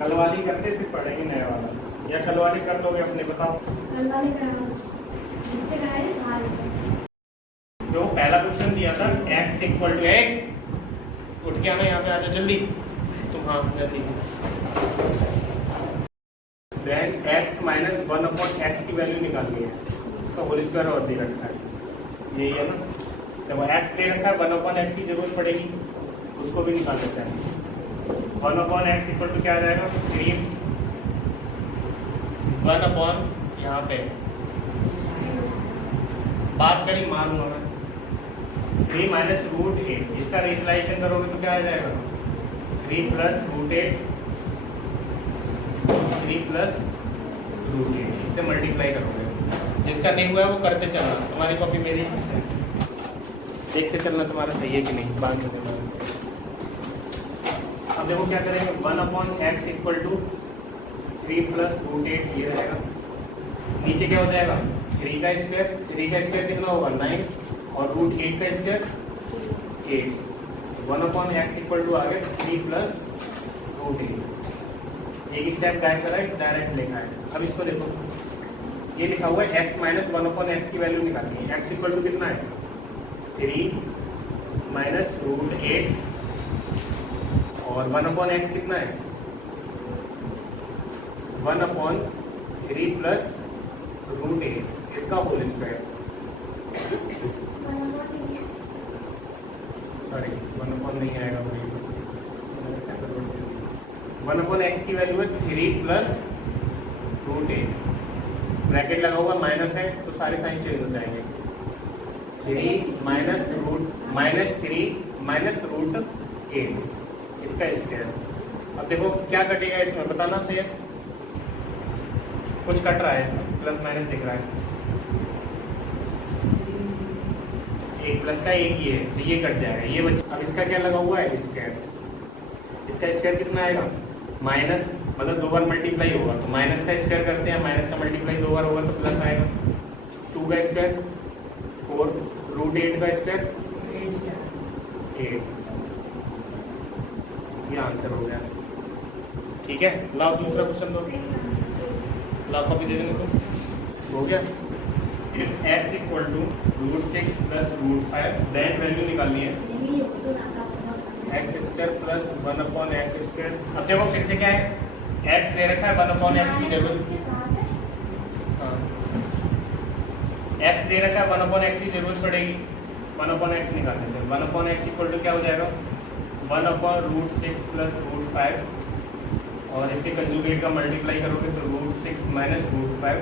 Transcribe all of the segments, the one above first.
कल वाली करते फिर पढ़ेंगे नया वाला, या कल वाली कर लोगे अपने? बताओ। जो पहला क्वेश्चन दिया था x इक्वल टू एक, उठ के आना यहाँ पे, आ जाओ जल्दी तुम। हाँ जल्दी। देन x माइनस 1/x की वैल्यू निकालनी है, इसका होल स्क्वायर और दे रखा है, यही है ना। तो वो x दे रखा है, 1/x की जरूरत पड़ेगी, उसको भी निकाल सकते हैं। 1/x इक्वल टू क्या आ जाएगा? 3 1 यहाँ पे बात करी मारूंगा मैं, 3 माइनस रूट 8, इसका रेशनलाइजेशन करोगे तो क्या आ जाएगा? 3 प्लस रूट 8, 3 प्लस रूट 8, इससे मल्टीप्लाई करोगे। जिसका नहीं हुआ है वो करते चलना, तुम्हारी कॉपी मेरी देखते चलना तुम्हारा सही है कि नहीं, बाद में देना। अब देखो क्या करेंगे, 1/x equal to 3 plus root 8 ये रहेगा, नीचे क्या हो जाएगा? 3 का स्क्वायर, 3 का स्क्वायर कितना होगा? 9, और रूट 8 का स्क्वायर 8, 1/x इक्वल टू आ गया 3 प्लस रूट 8। एक स्टेप डायरेक्ट लिखा है। अब इसको देखो, ये लिखा हुआ है x माइनस 1/x की वैल्यू निकालनी है। x इक्वल टू कितना है? 3 माइनस रूट 8, और 1/x कितना है? 1/3 प्लस रूट 8, इसका होल स्क्वायर। सॉरी 1 नहीं आएगा, 1/x की वैल्यू है 3 प्लस रूट 8, ब्रैकेट लगा हुआ माइनस है तो सारे साइन चेंज हो जाएंगे। 3 माइनस 3 माइनस रूट 8, इसका स्क्वायर। अब देखो क्या कटेगा इसमें, बताना शेष। कुछ कट रहा है इसमें, प्लस माइनस दिख रहा है, एक प्लस का एक ही है तो ये कट जाएगा, ये बच्चा। अब इसका क्या लगा हुआ है? स्क्वायर। इसका स्क्वायर कितना आएगा? माइनस, मतलब 2 बार मल्टीप्लाई होगा तो माइनस का स्क्वायर करते हैं, माइनस का मल्टीप्लाई 2 बार होगा तो प्लस आएगा। 2 का स्क्वायर 4, रूट 8 का स्क्वायर 8, ये आंसर हो गया। ठीक है, लाओ दूसरा क्वेश्चन दो, लाओ कॉपी दे देने को, हो गया। If x equal to root 6 plus root 5, then value निकालनी है x square plus 1/x square. अब देखो फिर से क्या है, x दे रखा है, 1/x की जरूरत, हाँ x दे रखा है, 1/x की जरूरत पड़ेगी, 1/x निकालने हैं। 1/x इक्वल टू क्या हो जाएगा? 1/√6 प्लस रूट 5, और इसके कंजुगेट का मल्टीप्लाई करोगे तो रूट 6 माइनस रूट 5,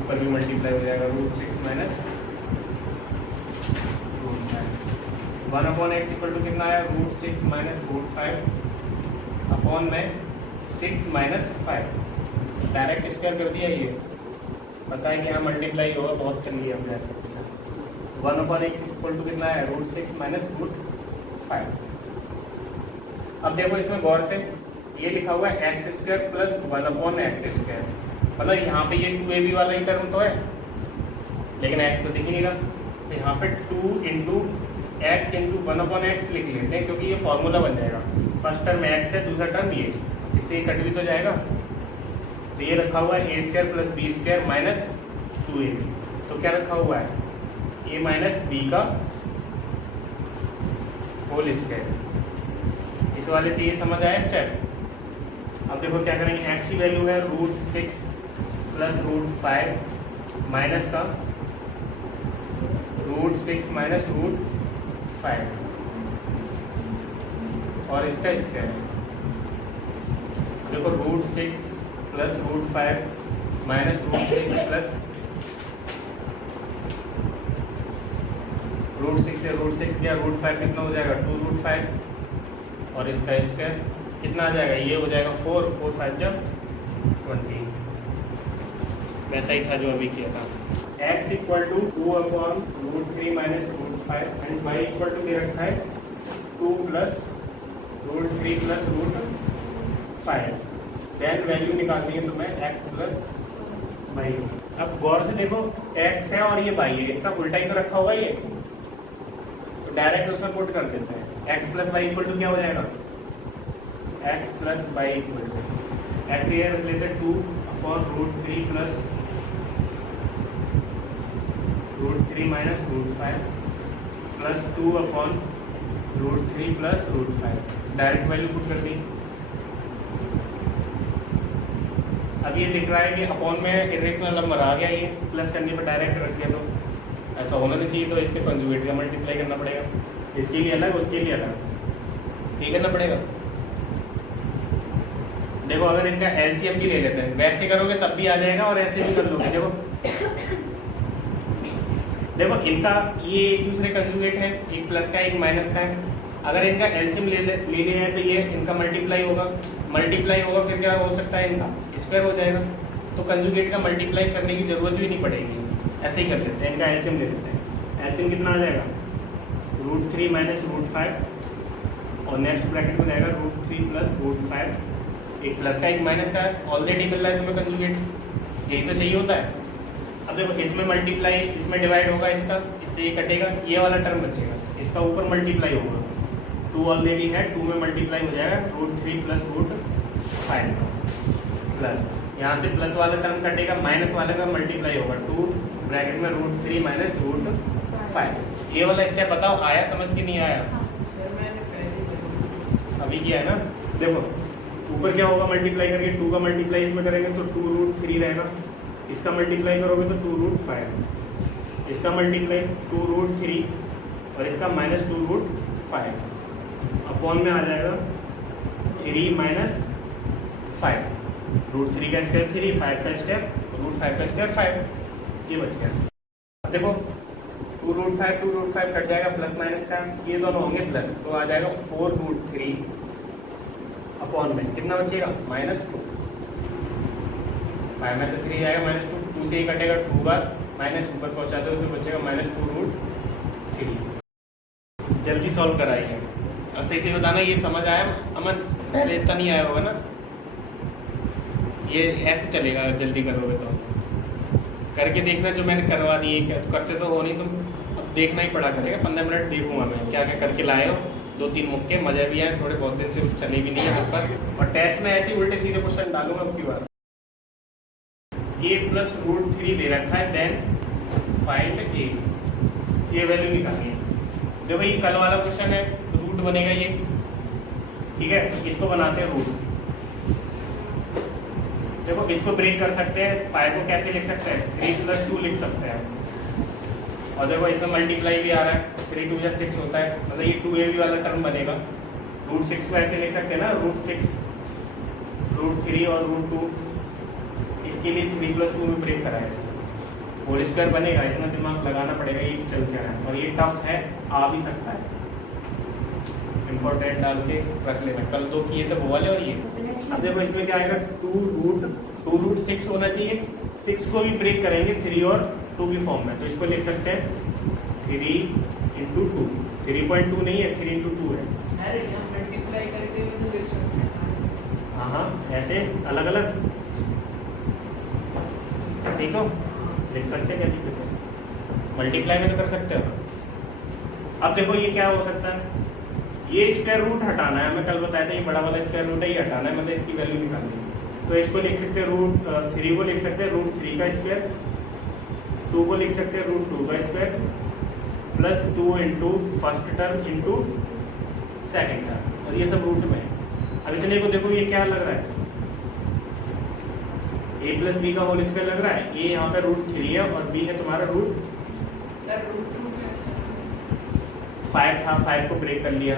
ऊपर भी मल्टीप्लाई हो जाएगा, root 6 minus root 5। 1/x equal to कितना आया? रूट 6 माइनस रूट 5 अपॉन में 6 माइनस 5, डायरेक्ट स्क्वायर कर दिया। ये पता है कि यहाँ मल्टीप्लाई होगा, बहुत कर लिया हमने ऐसा। 1/x इक्वल टू कितना है? Root 6 minus root 5। अब देखो इसमें गौर से, ये लिखा हुआ है x square plus 1/x square, मतलब यहाँ पे ये 2ab वाला ही टर्म तो है, लेकिन x तो दिख ही नहीं रहा, तो यहाँ पे 2 इंटू एक्स इंटू 1/x लिख लेते हैं, क्योंकि ये फॉर्मूला बन जाएगा। फर्स्ट टर्म x है, दूसरा टर्म ये, इससे ये कट भी तो जाएगा। तो ये रखा हुआ है a square plus b square minus 2ab, तो क्या रखा हुआ है? a माइनस b का होल स्क्वायर। इस वाले से ये समझ आया स्टेप। अब देखो क्या करेंगे, x की वैल्यू है रूट 6 प्लस रूट 5 माइनस का रूट 6 माइनस रूट 5, और इसका स्क्वायर। देखो root 6 plus root 5 minus root 6 plus root 6 से रूट 6 या रूट 5 कितना हो जाएगा? 2 रूट 5, और इसका स्क्वायर कितना आ जाएगा? ये हो जाएगा 4, 4 5 जब 20, वैसा ही था जो अभी किया था। x equal to 2/√3 minus root 5 and y equal to दे रखा है 2 plus √3 plus root 5, then value निकालनी है तुम्हें x प्लस y। अब गौर से देखो, x है और ये y है, इसका उल्टा ही तो रखा हुआ ये, तो डायरेक्ट उसमें पुट कर देते हैं। x plus Y equal to क्या हो जाएगा? X plus Y equal to X ये रख लेते 2 upon √3 plus √3 minus √5 plus 2 upon √3 plus √5 direct value put कर दी। अब ये दिख रहा है कि अपॉन में इरेशनल नंबर आ गया, ये प्लस करने पर डायरेक्ट रख दिया, तो ऐसा होना नहीं चाहिए। तो इसके कंजुगेट का मल्टीप्लाई करना पड़ेगा, इसके लिए अलग उसके लिए अलग, ये करना पड़ेगा। देखो अगर इनका एलसीएम भी ले लेते हैं, वैसे करोगे तब भी आ जाएगा और ऐसे भी कर लोगे। देखो इनका ये एक दूसरे कंजुगेट है, एक प्लस का एक माइनस का है। अगर इनका एलसीएम ले लिया है तो ये इनका मल्टीप्लाई होगा फिर क्या हो सकता है, इनका स्क्वायर हो जाएगा। तो कंजुगेट का मल्टीप्लाई करने की जरूरत भी नहीं पड़ेगी, ऐसे ही कर लेते हैं। इनका एलसीएम ले लेते हैं। एलसीएम कितना आ जाएगा, √3 माइनस √5 और नेक्स्ट ब्रैकेट में जाएगा √3 प्लस √5। एक प्लस का एक माइनस का ऑलरेडी मिल रहा है तुम्हें कंजुगेट, यही तो चाहिए होता है। अब देखो इसमें मल्टीप्लाई, इसमें डिवाइड होगा, इसका इससे ये कटेगा, ये वाला टर्म बचेगा, इसका ऊपर मल्टीप्लाई होगा, 2 ऑलरेडी है, 2 में मल्टीप्लाई हो जाएगा √3 प्लस √5 प्लस यहाँ से प्लस वाला टर्म कटेगा, माइनस वाले का मल्टीप्लाई होगा 2 ब्रैकेट में √3 माइनस √5। ये वाला स्टेप बताओ आया समझ के नहीं आया? अभी किया है ना। देखो ऊपर क्या होगा, मल्टीप्लाई करके 2 का मल्टीप्लाई इसमें करेंगे तो 2√3 रहेगा, इसका मल्टीप्लाई करोगे तो 2√5, इसका मल्टीप्लाई 2√3 और इसका माइनस 2√5 अपॉन में आ जाएगा 3 माइनस 5, √3 का स्क्वायर 3, 5 का स्क्वायर, √5 का स्क्वायर 5, ये बच गया। अब देखो 2√5 कट जाएगा, प्लस माइनस का ये दोनों होंगे प्लस, तो आ जाएगा 4√3 अपॉन में कितना बचेगा, -2, 5 में से 3 आएगा -2 से ही कटेगा 2 बार, माइनस ऊपर पहुँचा दो तो बचेगा -2√3। जल्दी सॉल्व कराइए और सही से बताना, ये समझ आया अमन? पहले इतना नहीं आया होगा ना, ये ऐसे चलेगा जल्दी करोगे तो। करके देखना जो मैंने करवा दी है, क्या करते तो हो नहीं तुम, अब देखना ही पड़ा करेगा। 15 मिनट देखूंगा मैं क्या क्या करके लाए हो, 2-3 मुक्के मज़े भी आए, थोड़े बहुत दिन से चले भी नहीं है हाथ पर। और टेस्ट में ऐसे उल्टे सीधे क्वेश्चन डालूंगा अब की बार। a प्लस √3 दे रखा है, देन फाइंड a, ये वैल्यू निकालनी है। देखो ये कल वाला क्वेश्चन है, रूट बनेगा ये, ठीक है, इसको बनाते हैं रूट। देखो इसको ब्रेक कर सकते हैं, 5 को कैसे लिख सकते हैं, 3 + 2 लिख सकते हैं। और देखो इसमें मल्टीप्लाई भी आ रहा है, 3 × 2 = 6 होता है, मतलब ये 2ab वाला टर्म बनेगा। √6 को ऐसे लिख सकते हैं ना, √6, √3 और √2, इसके लिए 3 + 2 में ब्रेक कराया इसको, होल स्क्वायर बनेगा। इतना दिमाग लगाना पड़ेगा, ये चल क्या रहा है। और ये टफ है, आ भी सकता है, इम्पोर्टेंट डाल के रख लेना। कल 2 किए थे वो वाले और ये। अब देखो इसमें क्या आएगा, 2√6 होना चाहिए, 6 को भी ब्रेक करेंगे 3 और 2 की फॉर्म में, तो इसको लिख सकते हैं 3 × 2, 3.2 नहीं है, 3 × 2 है। सर यहाँ मल्टीप्लाई करके भी तो लिख सकते हैं। हाँ, ऐसे अलग अलग ऐसे ही तो लिख सकते हैं, क्या दिक्कत है, मल्टीप्लाई में तो कर सकते हो। अब देखो ये क्या हो सकता है, ये स्क्वायर रूट हटाना है, हमें कल बताया था, ये बड़ा वाला स्क्वायर रूट है, ये हटाना है, मतलब इसकी वैल्यू निकालनी है। तो इसको लिख सकते हैं √3 को लिख सकते हैं √3 का स्क्वायर, 2 को लिख सकते हैं √2 का square, plus 2 × first term into second term, और ये सब रूट में है। अब इतने को देखो ये क्या लग रहा है, a + b का होल स्क्वायर लग रहा है, ये यहाँ पे √3 है और b है तुम्हारा √5 था, 5 को ब्रेक कर लिया,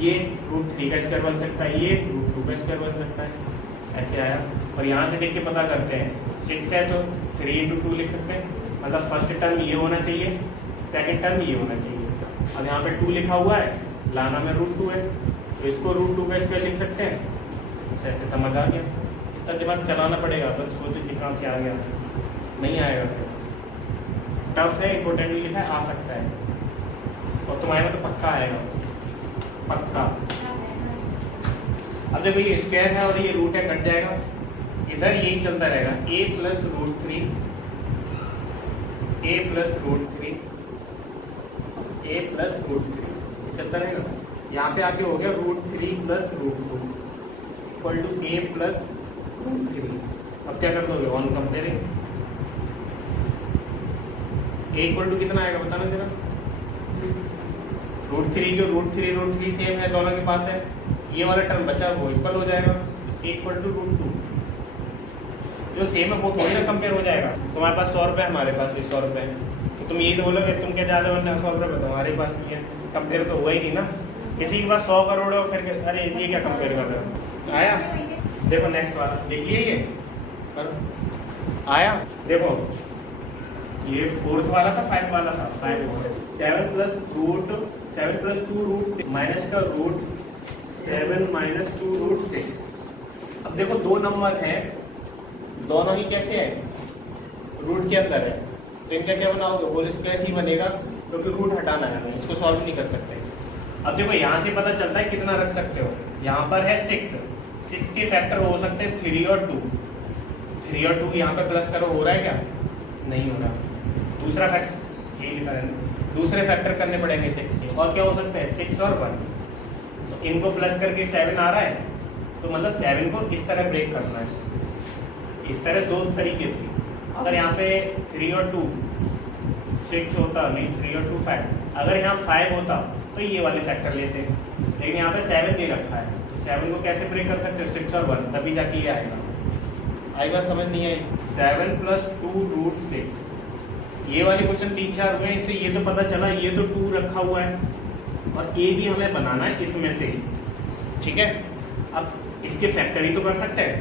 ये √3 का स्क्वायर बन सकता है, ये √2 का स्क्वायर बन सकता है, ऐसे आया। और यहाँ से देख के पता करते हैं, 6 है तो 3 × 2 लिख सकते हैं, मतलब फर्स्ट टर्म ये होना चाहिए, सेकंड टर्म ये होना चाहिए। अब यहाँ पे 2 लिखा हुआ है, लाना में √2 है, तो इसको √2 का स्क्वायर लिख सकते हैं। ऐसे समझ आ गया, तो दिमाग चलाना पड़ेगा, बस सोचो कि कहाँ से आ गया, नहीं आएगा फिर। टफ है, इंपॉर्टेंटली लिखा है, आ सकता है, और तुम्हारे में तो पक्का आएगा, पक्का। अब देखो ये स्क्वायर है और ये रूट है, कट जाएगा, इधर यही चलता रहेगा, a + √3, a + √3, a + √3 चलता रहेगा। यहाँ पे आके हो गया √3 plus √2 equal to a plus √3। अब क्या कर दोगे, on comparing a equal to कितना आएगा बताना जरा। √3 के √3 सेम है, दोनों के पास है। ये वाला टर्म बचा वो इक्वल हो जाएगा a इक्वल टू √2। जो सेम है वो थोड़ी ना कंपेयर हो जाएगा। तुम्हारे पास 100 रुपये, हमारे पास भी 100 रुपये है, तो तुम यही तो बोलोगे तुम क्या ज़्यादा बनना 100 रुपये तो हमारे पास भी है। कंपेयर तो हुआ ही नहीं ना। किसी के पास 100 करोड़ हो फिर अरे ये क्या कंपेयर कर रहे हो। आया देखो नेक्स्ट वाला देखिए, ये करो आया देखो, ये 4th वाला था 5 वाला था 5 7 प्लस 2 √6 माइनस का √7 माइनस 2 √6। अब देखो दो नंबर है, दोनों ही कैसे है, रूट के अंदर है, तो इनका क्या बनाओगे, होल स्क्वायर ही बनेगा क्योंकि रूट हटाना है, इसको सॉल्व नहीं कर सकते। अब देखो यहाँ से पता चलता है कितना रख सकते हो। यहाँ पर है 6 के फैक्टर हो सकते हैं 3 और 2। 3 और 2 यहाँ पर प्लस करो, हो रहा है क्या, नहीं हो रहा। दूसरा फैक्टर ये लिखा है, दूसरे फैक्टर करने पड़ेंगे 6 के, और क्या हो सकता है 6 और 1। तो इनको प्लस करके 7 आ रहा है, तो मतलब 7 को इस तरह ब्रेक करना है। इस तरह दो तरीके थे। अगर यहाँ पे 3 और 2 6 होता, नहीं 3 और 2 5, अगर यहाँ 5 होता तो ये वाले फैक्टर लेते, लेकिन यहाँ पे 7 दे रखा है, तो 7 को कैसे ब्रेक कर सकते हो, 6 और 1, तभी जाके ये आएगा। आई बात समझ नहीं आई। 7 प्लस 2 √6, ये वाले क्वेश्चन 3-4 हुए, इससे ये तो पता चला ये तो 2 रखा हुआ है और ए भी हमें बनाना है इसमें से, ठीक है। अब इसके फैक्टर ही तो कर सकते हैं,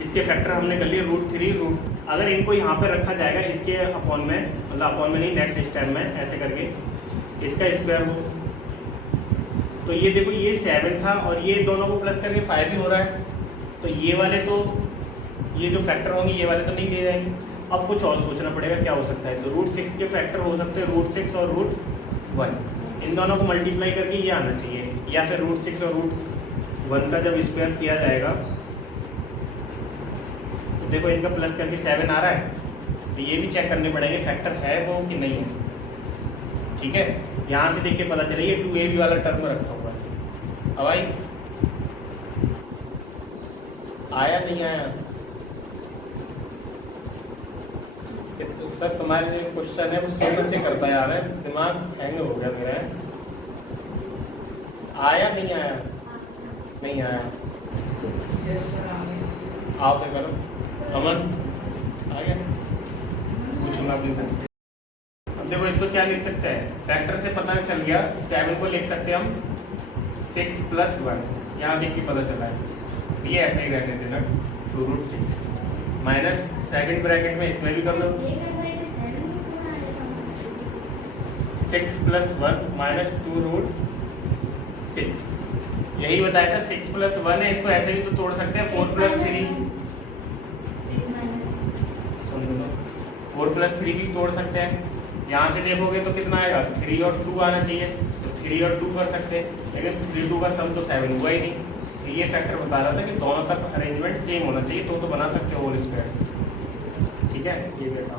इसके फैक्टर हमने कर लिए √3 अगर इनको यहाँ पे रखा जाएगा इसके अपॉन में, मतलब अपॉन में नहीं नेक्स्ट स्टेप में ऐसे करके इसका स्क्वायर हो, तो ये देखो ये 7 था और ये दोनों को प्लस करके 5 भी हो रहा है, तो ये वाले तो ये जो फैक्टर होंगे ये वाले तो नहीं दे जाएंगे। अब कुछ और सोचना पड़ेगा क्या हो सकता है, तो √6 के फैक्टर हो सकते हैं √6 और √1, इन दोनों को मल्टीप्लाई करके ये आना चाहिए, या फिर √6 और √1 का जब स्क्वायर किया जाएगा तो देखो इनका प्लस करके 7 आ रहा है, तो ये भी चेक करने पड़ेंगे फैक्टर है वो कि नहीं है, ठीक है। यहाँ से देख के पता चले ये 2a भी वाला टर्म रखा हुआ है। अब आया नहीं आया तो सर तुम्हारे जो क्वेश्चन है वो शुरू से करता जा रहा है, दिमाग हैंग हो गया मेरा। आया नहीं आया, नहीं आया, यस सर आ गया। आओ फिर करो। अमन आ गया, पूछूंगा अपनी तरफ से। अब देखो इसको क्या लिख सकते हैं, फैक्टर से पता चल गया 7 को लिख सकते हैं हम 6 + 1, यहाँ देख के पता चला है, ये ऐसे ही रहने देना 2 √6 माइनस सेकंड ब्रैकेट में इसमें भी कर लो 6 + 1 माइनस 2 √6। यही बताया था 6 + 1 है, इसको ऐसे भी तो तोड़ सकते हैं 4 + 3, समझो 4 + 3 भी तोड़ सकते हैं। यहाँ से देखोगे तो कितना आएगा 3 और 2 आना चाहिए, तो 3 और 2 कर सकते हैं, लेकिन 3 2 का सम तो 7 हुआ ही नहीं। तो ये फैक्टर बता रहा था कि दोनों तरफ अरेंजमेंट सेम होना चाहिए, तो बना सकते हो होल स्क्वायर, ठीक है। ये देखा,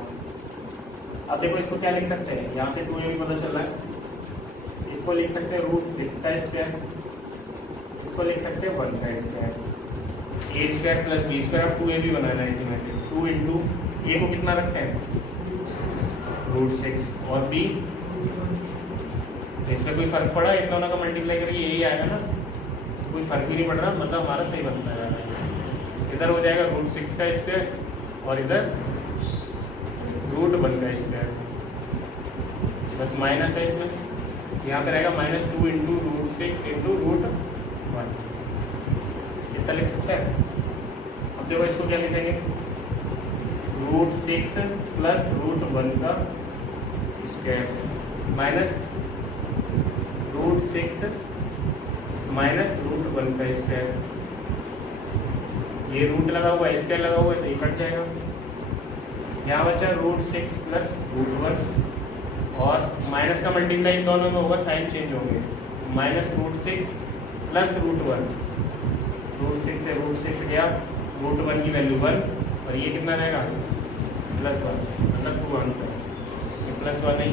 अब देखो इसको क्या लिख सकते हैं, यहाँ से 2a भी पता चल रहा है, इसको लिख सकते हैं √6 का स्क्वायर, इसको लिख सकते हैं 1 का स्क्वायर, a² + b², अब 2a भी बनाना है इसी में से, 2 × a को कितना रखे हैं √6 और b, इसमें कोई फर्क पड़ा, इन दोनों का मल्टीप्लाई करके यही आएगा ना, कोई फर्क भी नहीं पड़ रहा, मतलब हमारा सही बनता है। इधर हो जाएगा √6 का स्क्वायर और इधर √1 का स्क्वायर, बस माइनस है इसमें, यहाँ पे रहेगा -2 × √6 × √1, इतना लिख सकते हैं। अब देखो इसको क्या लिखेंगे, √6 + √1 का स्क्वायर माइनस √6 माइनस √1 का स्क्वायर, ये रूट लगा हुआ है स्क्वायर लगा हुआ है तो ये कट जाएगा। यहाँ बचा √6 + √1 और माइनस का मल्टीप्लाई इन दोनों में होगा, साइन चेंज होंगे, -√6 + √1, √6 से √6 गया, √1 की वैल्यू 1 और ये कितना रहेगा +1, मतलब 2 आंसर, ये +1 है।